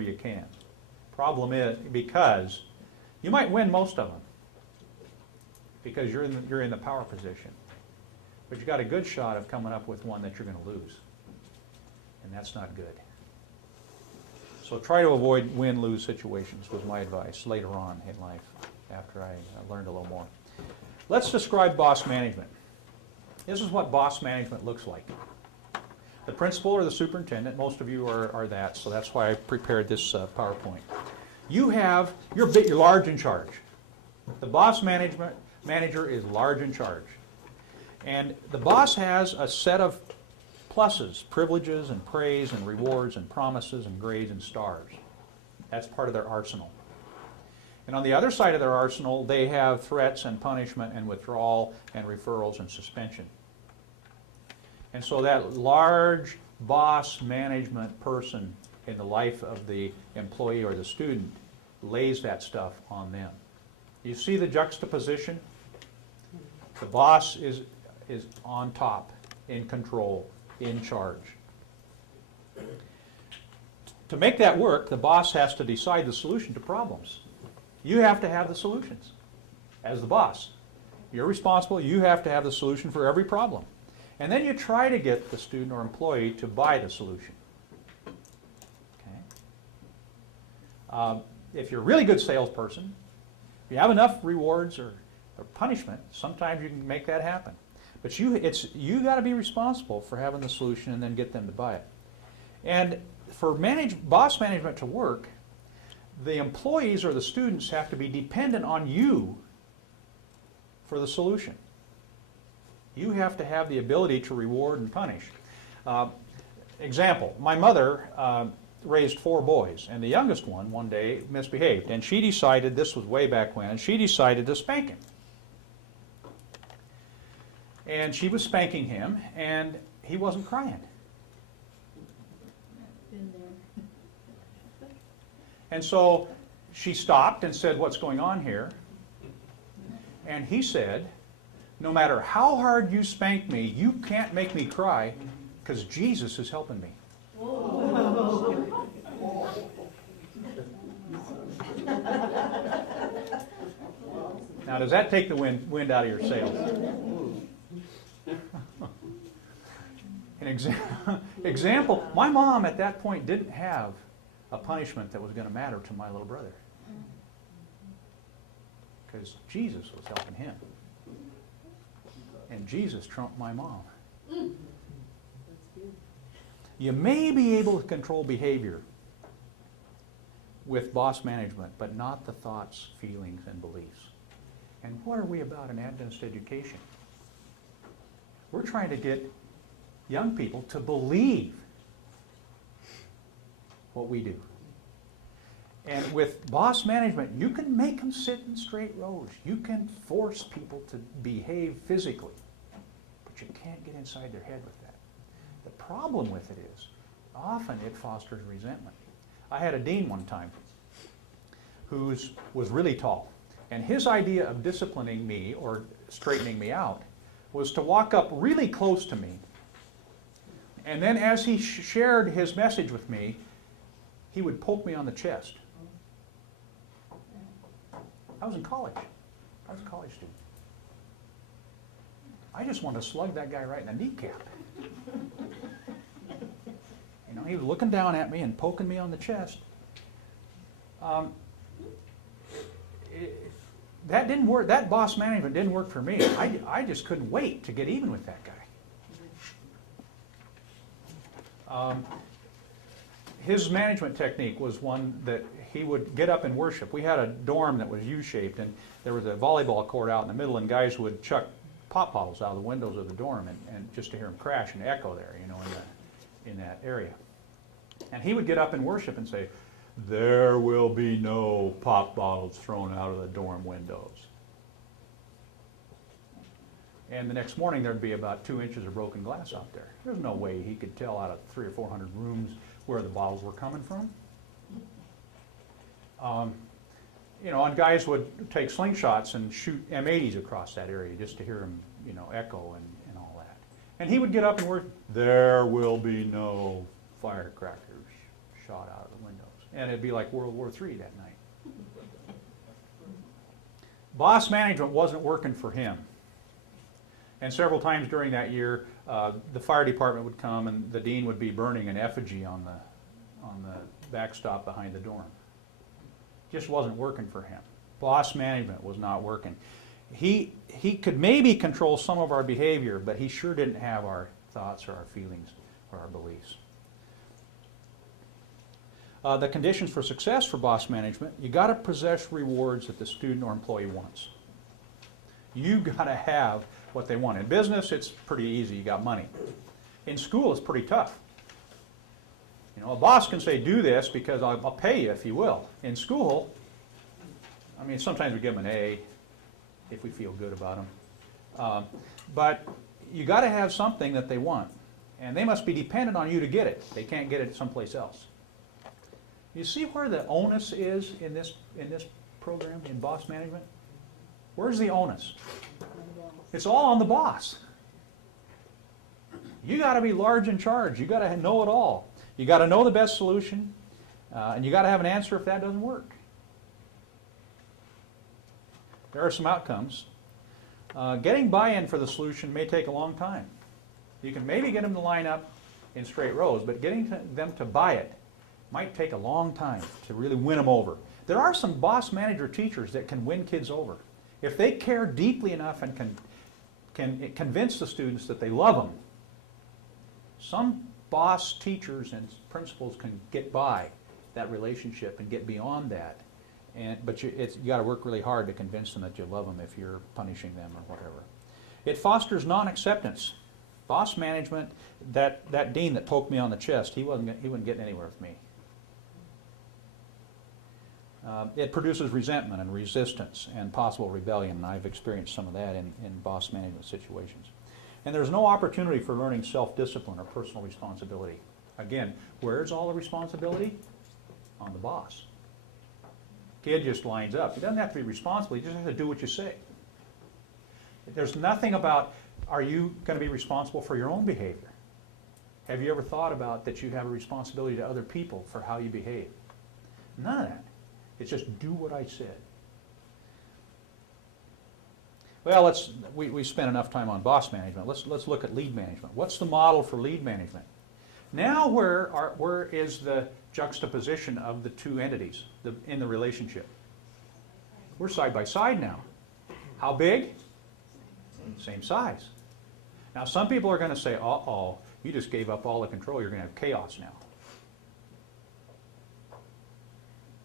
whenever you can. Problem is, because you might win most of them, because you're in the power position. But you got a good shot of coming up with one that you're going to lose. And that's not good. So try to avoid win-lose situations was my advice later on in life after I learned a little more. Let's describe boss management. This is what boss management looks like. The principal or the superintendent, most of you are that, so that's why I prepared this PowerPoint. You're large in charge. The boss manager is large in charge. And the boss has a set of pluses, privileges and praise and rewards and promises and grades and stars. That's part of their arsenal. And on the other side of their arsenal, they have threats and punishment and withdrawal and referrals and suspension. And so that large boss management person in the life of the employee or the student lays that stuff on them. You see the juxtaposition? The boss is on top, in control, in charge. To make that work, the boss has to decide the solution to problems. You have to have the solutions as the boss. You're responsible. You have to have the solution for every problem. And then you try to get the student or employee to buy the solution. Okay? If you're a really good salesperson, if you have enough rewards or punishment, sometimes you can make that happen. But you got to be responsible for having the solution and then get them to buy it. And for boss management to work, the employees or the students have to be dependent on you for the solution. You have to have the ability to reward and punish. Example, my mother raised 4 boys, and the youngest one day misbehaved, and she decided, this was way back when, and she decided to spank him. And she was spanking him, and he wasn't crying. Been there. And so she stopped and said, "What's going on here?" And he said, "No matter how hard you spank me, you can't make me cry because Jesus is helping me." Now, does that take the wind out of your sails? An example, my mom at that point didn't have a punishment that was going to matter to my little brother because Jesus was helping him. And Jesus trumped my mom. You may be able to control behavior with boss management, but not the thoughts, feelings, and beliefs. And what are we about in Adventist education? We're trying to get young people to believe what we do. And with boss management, you can make them sit in straight rows. You can force people to behave physically, but you can't get inside their head with that. The problem with it is, often it fosters resentment. I had a dean one time who was really tall, and his idea of disciplining me or straightening me out was to walk up really close to me, and then as he shared his message with me, he would poke me on the chest. I was in college. I was a college student. I just wanted to slug that guy right in the kneecap. You know, he was looking down at me and poking me on the chest. That didn't work. That boss management didn't work for me. I just couldn't wait to get even with that guy. His management technique was one that he would get up and worship. We had a dorm that was U-shaped, and there was a volleyball court out in the middle, and guys would chuck pop bottles out of the windows of the dorm, and just to hear them crash and echo there, you know, in that area. And he would get up and worship and say, "There will be no pop bottles thrown out of the dorm windows." And the next morning there'd be about 2 inches of broken glass out there. There's no way he could tell out of 300 or 400 rooms where the bottles were coming from. You know, and guys would take slingshots and shoot M80s across that area just to hear them, you know, echo and all that. And he would get up and work, "There will be no firecrackers shot out of the windows." and it'd be like World War III that night. Boss management wasn't working for him. And several times during that year, the fire department would come and the dean would be burning an effigy on the backstop behind the dorm. Just wasn't working for him. Boss management was not working. He could maybe control some of our behavior, but he sure didn't have our thoughts or our feelings or our beliefs. The conditions for success for boss management: you got to possess rewards that the student or employee wants. You got to have what they want. In business, it's pretty easy. You got money. In school, it's pretty tough. You know, a boss can say, do this because I'll pay you if you will. In school, I mean, sometimes we give them an A if we feel good about them. But you got to have something that they want. And they must be dependent on you to get it. They can't get it someplace else. You see where the onus is in this program, in boss management? Where's the onus? It's all on the boss. You got to be large in charge. You got to know it all. You got to know the best solution, and you got to have an answer if that doesn't work. There are some outcomes. Getting buy-in for the solution may take a long time. You can maybe get them to line up in straight rows, but getting them to buy it might take a long time to really win them over. There are some boss manager teachers that can win kids over. If they care deeply enough and can convince the students that they love them, some boss teachers and principals can get by that relationship and get beyond that. But you got to work really hard to convince them that you love them if you're punishing them or whatever. It fosters non-acceptance. Boss management, that dean that poked me on the chest, he wasn't getting anywhere with me. It produces resentment and resistance and possible rebellion, and I've experienced some of that in boss management situations. And there's no opportunity for learning self-discipline or personal responsibility. Again, where's all the responsibility? On the boss. Kid just lines up. He doesn't have to be responsible, he just has to do what you say. There's nothing about, are you going to be responsible for your own behavior? Have you ever thought about that you have a responsibility to other people for how you behave? None of that. It's just do what I said. Well, we spent enough time on boss management. Let's look at lead management. What's the model for lead management? Now where is the juxtaposition of the two entities in the relationship? We're side by side now. How big? Same size. Now some people are going to say, uh-oh, you just gave up all the control. You're going to have chaos now.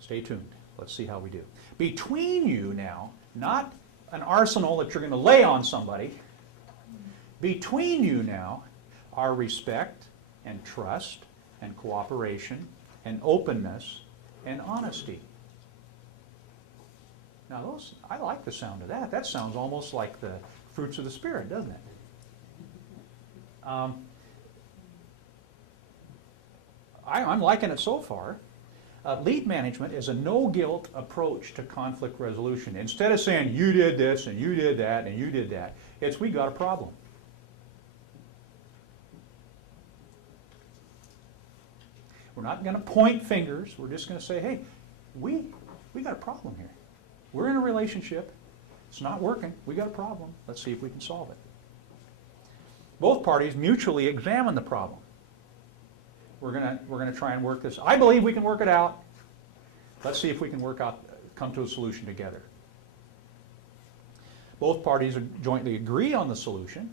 Stay tuned. Let's see how we do. Between you now, not an arsenal that you're going to lay on somebody. Between you now are respect and trust and cooperation and openness and honesty. Now I like the sound of that. That sounds almost like the fruits of the Spirit, doesn't it? I'm liking it so far. Lead management is a no-guilt approach to conflict resolution. Instead of saying, you did this, and you did that, and you did that, it's, we got a problem. We're not going to point fingers. We're just going to say, hey, we got a problem here. We're in a relationship. It's not working. We got a problem. Let's see if we can solve it. Both parties mutually examine the problem. We're going to try and work this. I believe we can work it out. Let's see if we can come to a solution together. Both parties jointly agree on the solution.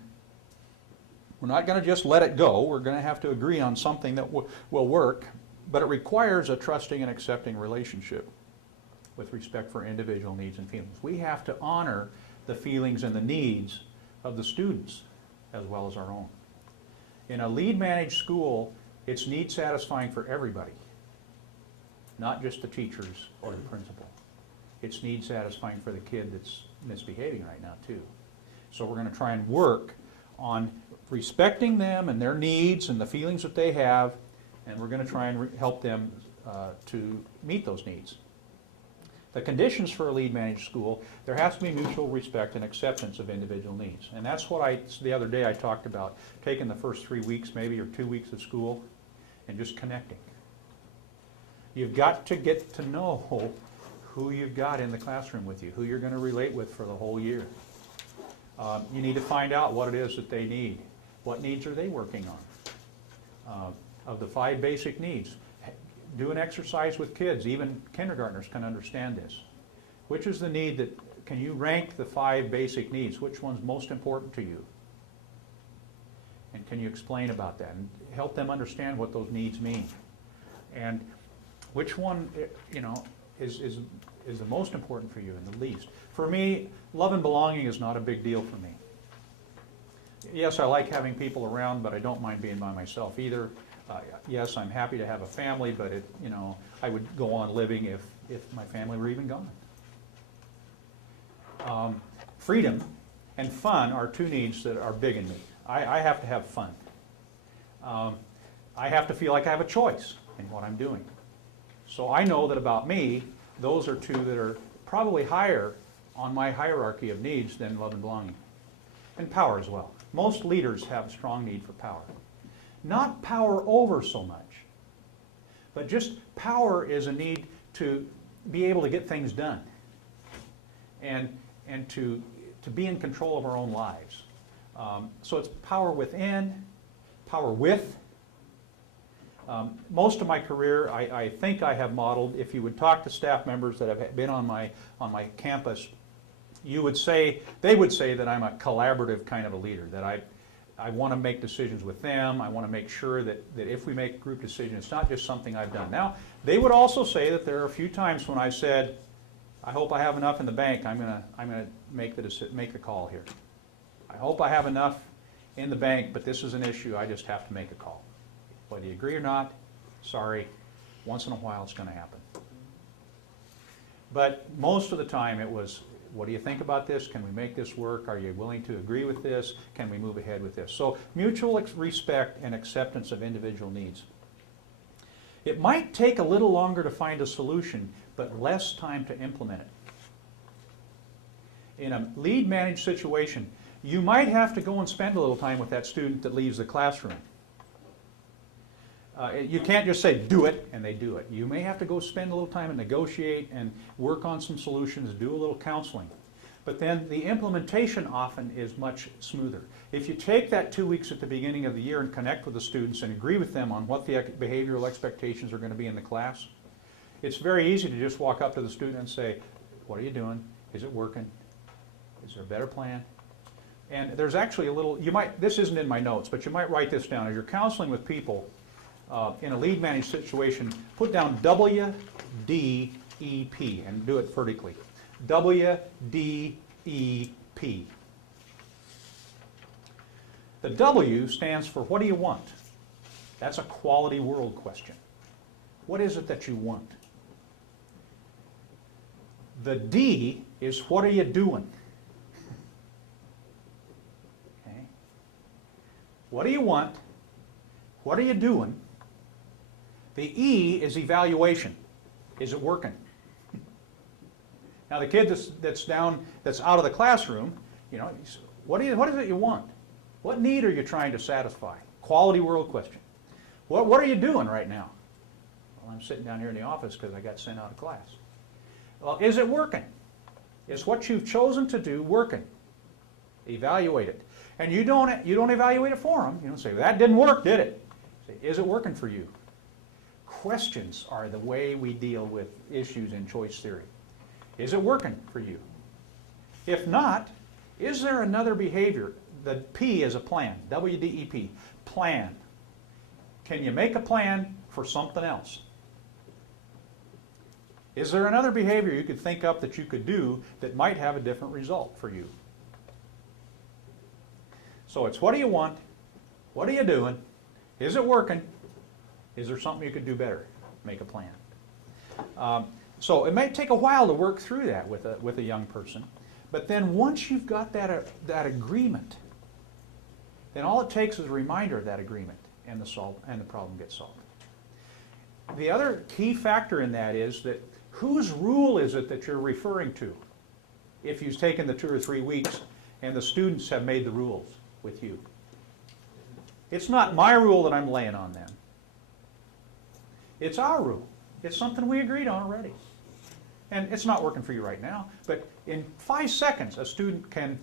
We're not going to just let it go. We're going to have to agree on something that will work, but it requires a trusting and accepting relationship with respect for individual needs and feelings. We have to honor the feelings and the needs of the students as well as our own. In a lead-managed school, it's need satisfying for everybody, not just the teachers or the principal. It's need satisfying for the kid that's misbehaving right now too. So we're going to try and work on respecting them and their needs and the feelings that they have, and we're going to try and help them to meet those needs. The conditions for a lead-managed school, there has to be mutual respect and acceptance of individual needs. And that's what the other day I talked about, taking the first 3 weeks maybe or 2 weeks of school and just connecting. You've got to get to know who you've got in the classroom with you, who you're going to relate with for the whole year. You need to find out what it is that they need. What needs are they working on? Of the 5 basic needs, do an exercise with kids. Even kindergartners can understand this. Which is the need that, can you rank the 5 basic needs? Which one's most important to you? And can you explain about that and help them understand what those needs mean? And which one, you know, is the most important for you and the least? For me, love and belonging is not a big deal for me. Yes, I like having people around, but I don't mind being by myself either. Yes, I'm happy to have a family, but you know, I would go on living if my family were even gone. Freedom and fun are 2 needs that are big in me. I have to have fun. I have to feel like I have a choice in what I'm doing. So I know that about me, those are 2 that are probably higher on my hierarchy of needs than love and belonging. And power as well. Most leaders have a strong need for power. Not power over so much, but just power is a need to be able to get things done and to be in control of our own lives. So it's power within, power with. Most of my career, I think I have modeled, if you would talk to staff members that have been on my campus, they would say that I'm a collaborative kind of a leader, that I want to make decisions with them. I want to make sure that if we make group decisions, it's not just something I've done. Now, they would also say that there are a few times when I said, I hope I have enough in the bank. I'm gonna make the call here. I hope I have enough in the bank, but this is an issue. I just have to make a call. Whether you agree or not, sorry, once in a while it's going to happen. But most of the time it was, what do you think about this? Can we make this work? Are you willing to agree with this? Can we move ahead with this? So mutual respect and acceptance of individual needs. It might take a little longer to find a solution, but less time to implement it. In a lead-managed situation, you might have to go and spend a little time with that student that leaves the classroom. You can't just say, do it, and they do it. You may have to go spend a little time and negotiate and work on some solutions, do a little counseling. But then the implementation often is much smoother. If you take that 2 weeks at the beginning of the year and connect with the students and agree with them on what the behavioral expectations are going to be in the class, it's very easy to just walk up to the student and say, what are you doing? Is it working? Is there a better plan? And there's actually a little, this isn't in my notes, but you might write this down. As you're counseling with people, in a lead managed situation, put down WDEP and do it vertically. WDEP. The W stands for what do you want? That's a quality world question. What is it that you want? The D is what are you doing? Okay. What do you want? What are you doing? The E is evaluation. Is it working? Now the kid that's out of the classroom, you know, what is it you want? What need are you trying to satisfy? Quality world question. What are you doing right now? Well, I'm sitting down here in the office because I got sent out of class. Well, is it working? Is what you've chosen to do working? Evaluate it. And you don't evaluate it for them. You don't say, that didn't work, did it? Say, is it working for you? Questions are the way we deal with issues in choice theory. Is it working for you? If not, is there another behavior? The P is a plan, WDEP, plan. Can you make a plan for something else? Is there another behavior you could think up that you could do that might have a different result for you? So it's what do you want? What are you doing? Is it working? Is there something you could do better? Make a plan. So it may take a while to work through that with a young person, but then once you've got that agreement, then all it takes is a reminder of that agreement, and the problem gets solved. The other key factor in that is that whose rule is it that you're referring to? If you've taken the 2 or 3 weeks and the students have made the rules with you. It's not my rule that I'm laying on them. It's our rule. It's something we agreed on already. And it's not working for you right now, but in 5 seconds, a student can